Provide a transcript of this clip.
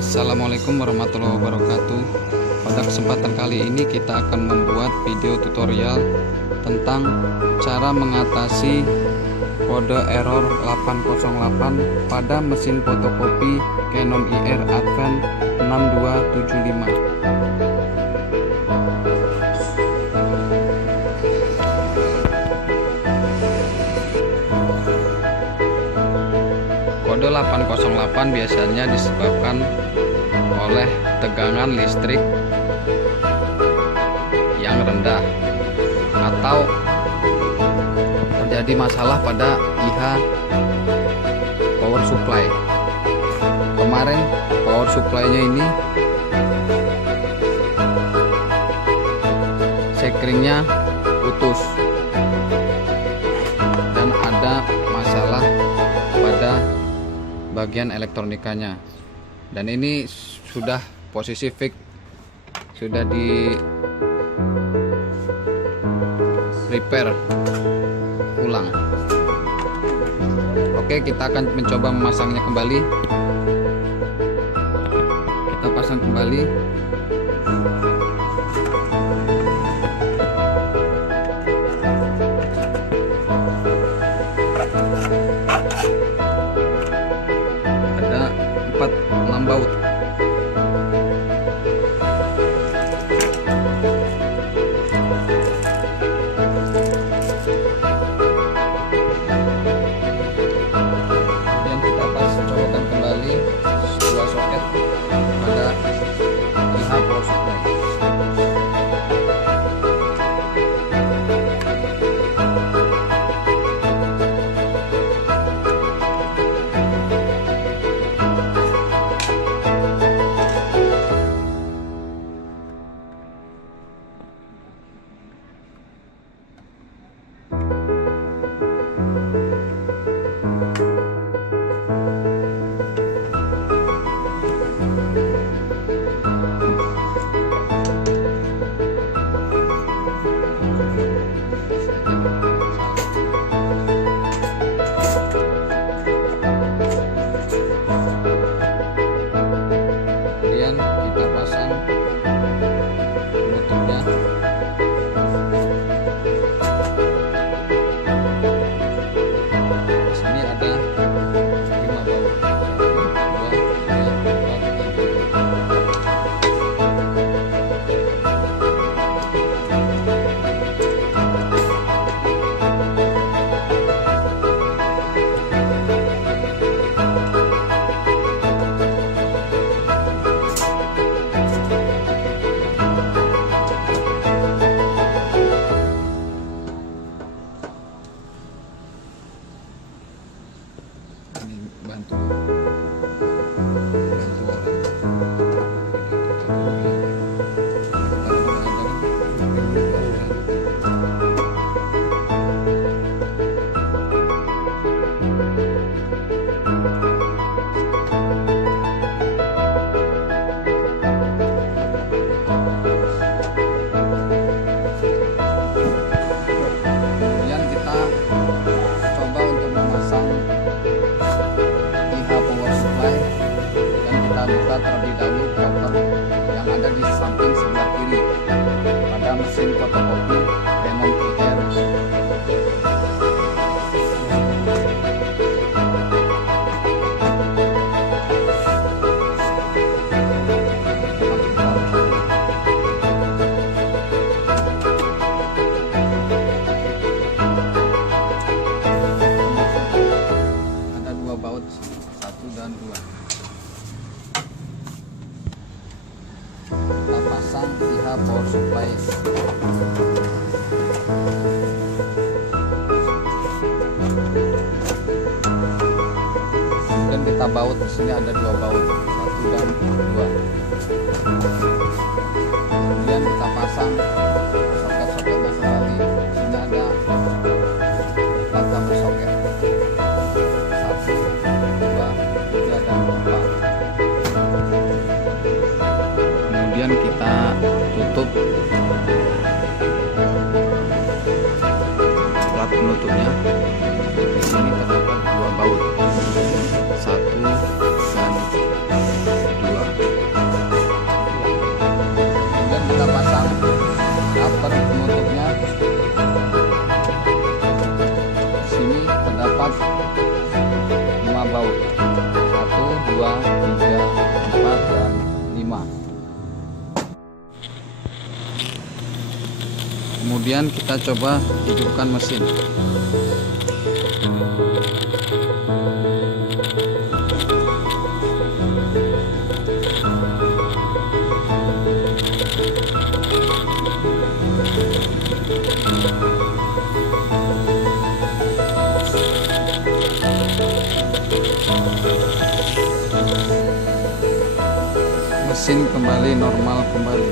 Assalamualaikum warahmatullahi wabarakatuh. Pada kesempatan kali ini kita akan membuat video tutorial tentang cara mengatasi kode error 808 pada mesin fotokopi Canon IR Advent 6275. Kode 808 biasanya disebabkan oleh tegangan listrik yang rendah atau terjadi masalah pada IH power supply. Kemarin power supply-nya ini sekringnya putus dan ada masalah pada bagian elektronikanya, dan ini sudah posisi fix, sudah di repair ulang. Oke, kita akan mencoba memasangnya kembali. Kita pasang kembali. Ada 6 baut. Kemudian kita colokan kembali dua soket pada IH power supply. Kita pasang penutupnya. Di sini ada 5 baut. 1, 2, 3, 4, 5. Ini bantu kemudian kita coba untuk memasang IH power supply, dan kita buka terlebih dahulu cover yang ada di samping sebelah kiri pada mesin fotokopi Canon IR. Ada 2 baut, 1 dan 2. Kita pasang IH power supply. Kemudian kita baut, di sini ada 2 baut, 1 dan 2. Kemudian kita pasang soket-soketnya kembali. Di sini ada 4 lampu soket. 1, 2, 3, dan 4. Kemudian kita tutup plat penutupnya. Di sini terdapat 2 baut, 1 dan 2. 2, 3, 4, dan 5. Kemudian kita coba hidupkan mesin. Mesin kembali normal kembali.